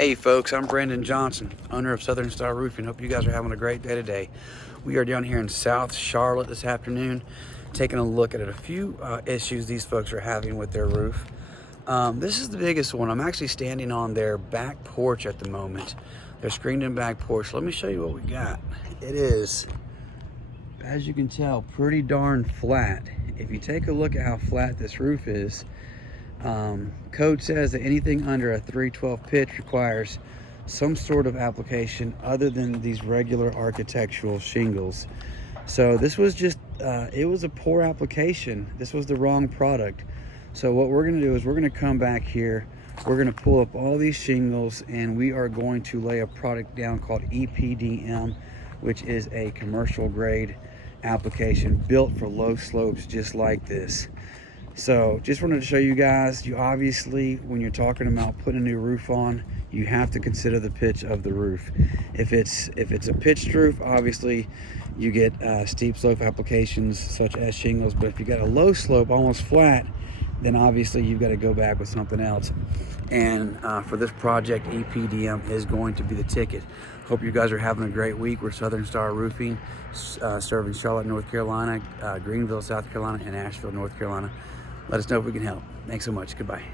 Hey folks, I'm Brandon Johnson, owner of Southern Star Roofing. Hope you guys are having a great day today. We are down here in South Charlotte this afternoon, taking a look at a few issues these folks are having with their roof. This is the biggest one. I'm actually standing on their back porch at the moment. Their screened-in back porch. Let me show you what we got. It is, as you can tell, pretty darn flat. If you take a look at how flat this roof is, code says that anything under a 312 pitch requires some sort of application other than these regular architectural shingles. So this was just, it was a poor application. This was the wrong product. So what we're gonna do is we're gonna come back here, we're gonna pull up all these shingles, and we are going to lay a product down called EPDM, which is a commercial grade application built for low slopes just like this. So just wanted to show you guys, you obviously, when you're talking about putting a new roof on, you have to consider the pitch of the roof. If it's a pitched roof, obviously you get steep slope applications such as shingles, but if you got a low slope, almost flat, then obviously you've got to go back with something else. And for this project, EPDM is going to be the ticket. Hope you guys are having a great week. We're Southern Star Roofing, serving Charlotte, North Carolina, Greenville, South Carolina, and Asheville, North Carolina. Let us know if we can help. Thanks so much. Goodbye.